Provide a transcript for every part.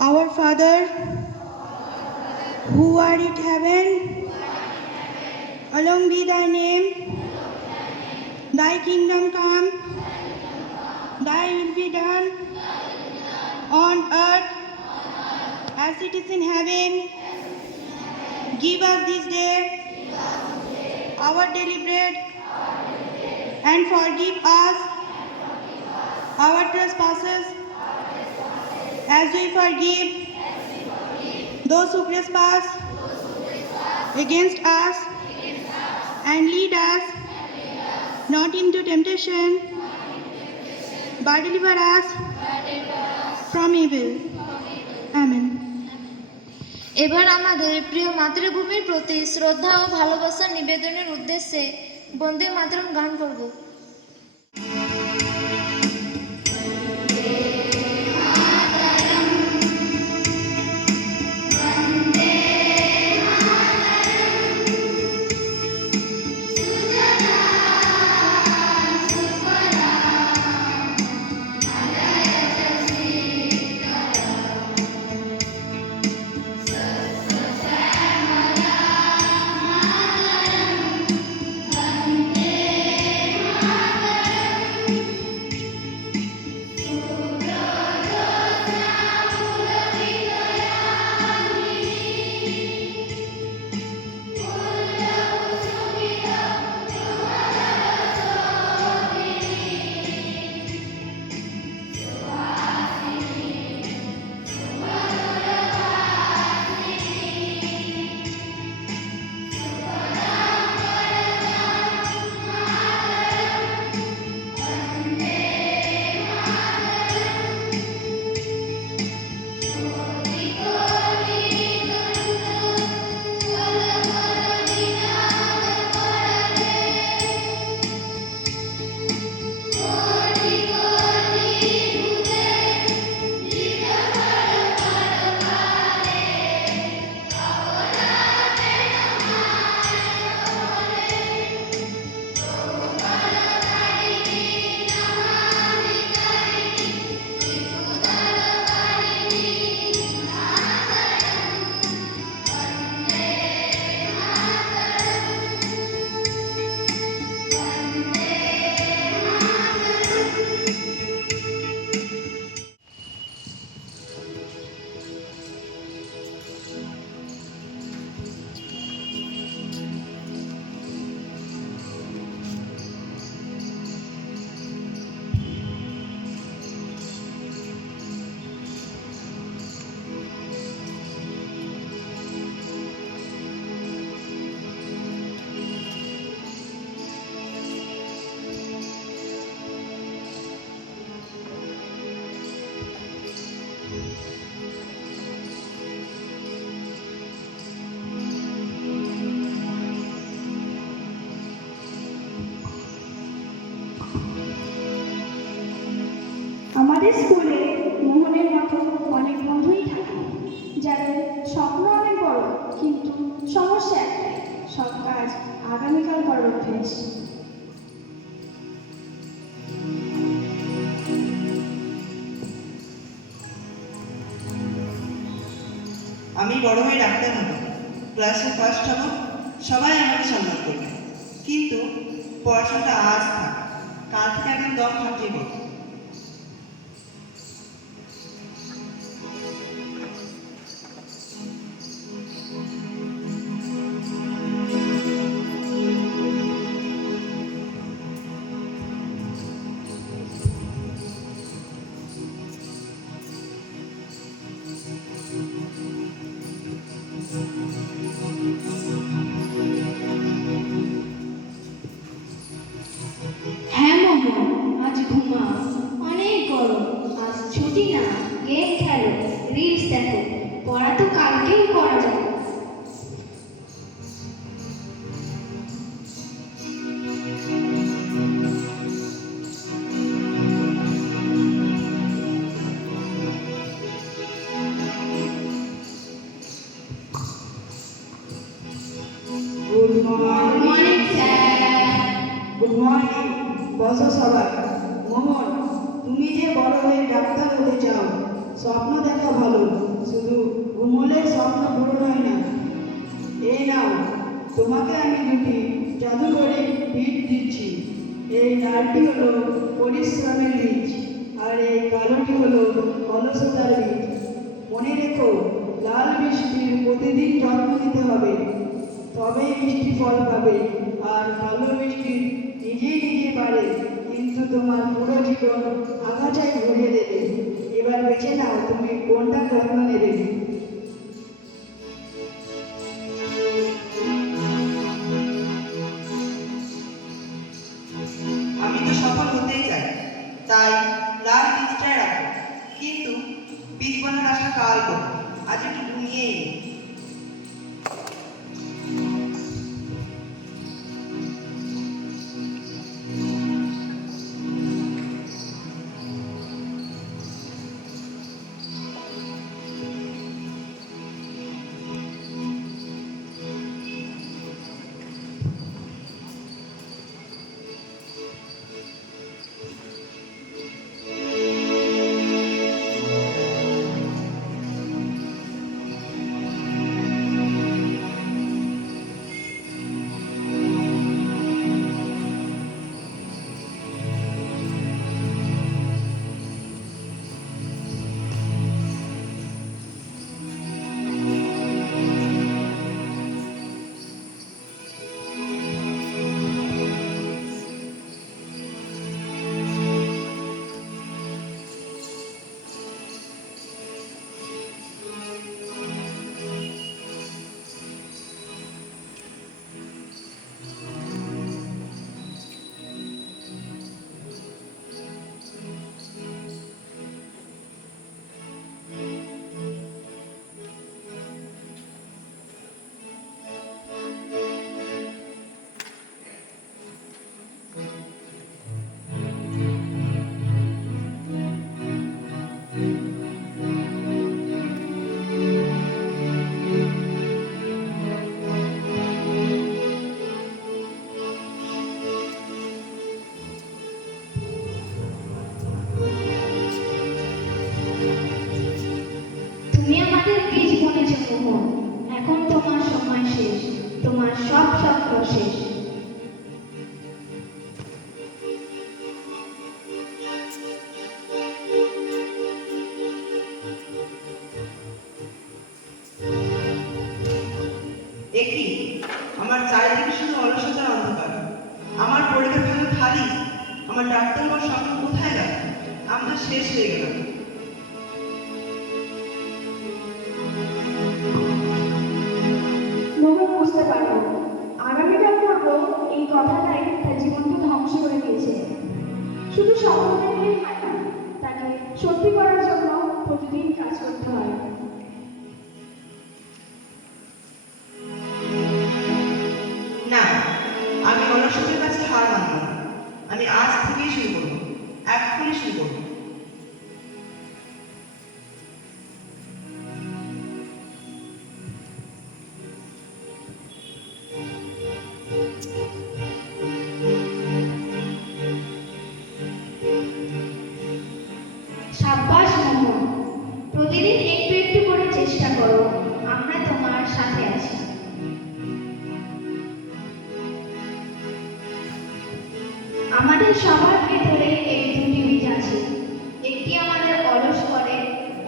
Our Father, who art in heaven, hallowed be thy name. Thy kingdom come, thy will be done on earth as it is in heaven. Give us this day our daily bread, and forgive us our trespasses as we forgive those who trespass against us, and lead us not into temptation, but deliver us from evil. Amen. এবার আমাদের প্রিয় মাতৃভূমির প্রতি শ্রদ্ধা ও ভালোবাসা নিবেদনের উদ্দেশ্যে বন্দে মাতরম গান করব। Vande আমাদের স্কুলে মোহনের মতো অনেক বন্ধুই থাকে, যাদের স্বপ্ন অনেক বড়, কিন্তু সমস্যা একটাই, সব কাজ আগামীকাল করার অভ্যেস। আমি বড় হয়ে ডাক্তার হব, ক্লাসে ফার্স্ট হব, সবাই আমাকে সম্মান করবে। কিন্তু পড়াশোনাটা আজ থাক, কাল থেকে একদম দম ফাটিয়ে করব। হ্যাঁ মোহন, আজ ঘুমাও, অনেক গরম, আজ ছুটি না, গেম খেলো, রিলস দেখো, পড়া তো কালকেও করা যাবে। Good morning sir. Good morning. বসো সবাই। মোহন, তুমি যে বড় হয়ে ডাক্তার হতে চাও, স্বপ্ন দেখা ভালো, শুধু ঘুমোলে স্বপ্ন পূরণ হয় না। এই নাও, তোমাকে আমি দুটি জাদুঘরে বীজ দিচ্ছি। এই লালটি হলো পরিশ্রমের বীজ, আর এই কালোটি হলো অলসতার বীজ। মনে রেখো, লাল বৃষ্টির প্রতিদিন যত্ন নিতে হবে, তবেই মিষ্টি ফল পাবে। আর কালো মিষ্টি নিজেই নিজে পারে, কিন্তু তোমার পুরো জীবন আগাছায় ভরিয়ে দেবে। এবার বেছে নাও, তুমি কোনটা যত্ন নেবে। আমি তো সফল হতেই চাই, তাই লাল বীজটাই রাখো। কিন্তু বীজ বোনার আশা কাল করো, আজ একটু ঘুমিয়েই নিই। তুমি আমাদের বীজ বুনেছ মোহন, এখন তোমার সময় শেষ, তোমার সব স্বপ্ন শেষ। একই, আমার চারিদিকে শুধু অলসতার অন্ধকার। আমার পরীক্ষা ফেল খালি, আমার ডাক্তার হওয়ার স্বপ্ন কোথায় গেল? আমি তো শেষ হয়ে গেলাম। মোহন বুঝতে পারলো, আগামীকাল করবো এই কথাটাই তার জীবনকে ধ্বংস করে দিয়েছে। শুধু স্বপ্ন দেখলেই হয় না, তাকে সত্যি করার জন্য প্রতিদিন কাজ করতে হয়। না, আমি অলসতার কাছে হার মানব না। আমি আজ থেকেই শুরু করবো, এক্ষুনি শুরু করবো। সবার ভেতরে এই দুটি বীজ আছে, একটি আমাদের অলস করে,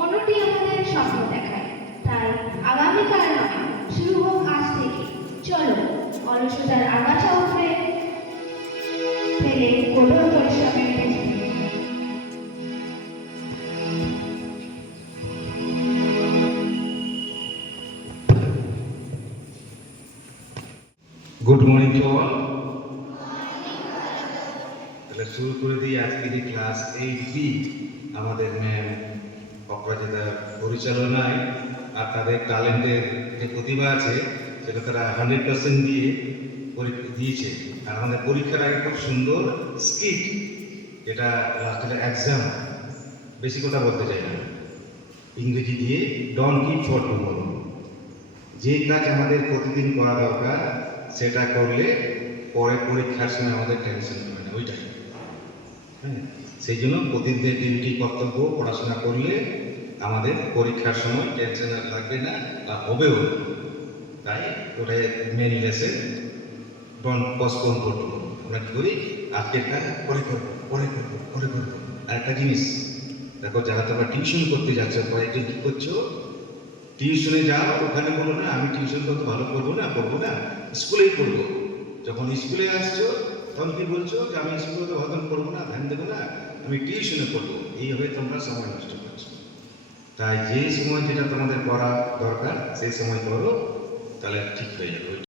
অন্যটি আমাদের স্বপ্ন দেখায়। তাই আগামীকাল নয়, শুরু হোক আজ থেকে। চলো অলসতার আগাছা উপরে ফেলে কঠোর পরিশ্রমের পেছনে। Good morning to all. তাহলে শুরু করে দিই আজকের এই ক্লাস 8B আমাদের ম্যাম অপরাজিতার পরিচালনায়। আর তাদের ট্যালেন্টের যে প্রতিভা আছে সেটা তারা 100% দিয়ে পরীক্ষা দিয়েছে। আর আমাদের পরীক্ষার আগে খুব সুন্দর স্কিট, এটা লাস্টের এক্সাম, বেশি কথা বলতে চাই না, ইংরেজি দিয়ে ডন্ট কিপ ফর টুমরো। যে কাজ আমাদের প্রতিদিন করা দরকার সেটা করলে পরে পরীক্ষার সময় আমাদের টেনশন হবে না, ওইটাই। হ্যাঁ, সেই জন্য প্রতিদিনের ডিউটি কর্তব্য পড়াশোনা করলে আমাদের পরীক্ষার সময় টেনশন আর লাগবে না, আর হবেও না। তাই ওটাই মেন লেসেন, ডন্ট পসপোন করবো। আমরা কী করি, আজকের কাজ পরে করবো, পরে করবো, পরে করবো। আর একটা জিনিস দেখো, যারা তোমরা টিউশন করতে যাচ্ছ, কয়েকজন কী করছো, টিউশনে যাও, ওখানে বলো না আমি টিউশন কত ভালো করবো না, স্কুলেই করবো। যখন স্কুলে আসছো তখন কি বলছো যে আমি স্কুলে তো ভালো করবো না, ধ্যান দেবো না, আমি টিউশনে করবো। এইভাবে তোমরা সময় নষ্ট করছো। তাই যে সময় যেটা তোমাদের করা দরকার সেই সময় করো, তাহলে ঠিক হয়ে যাবে।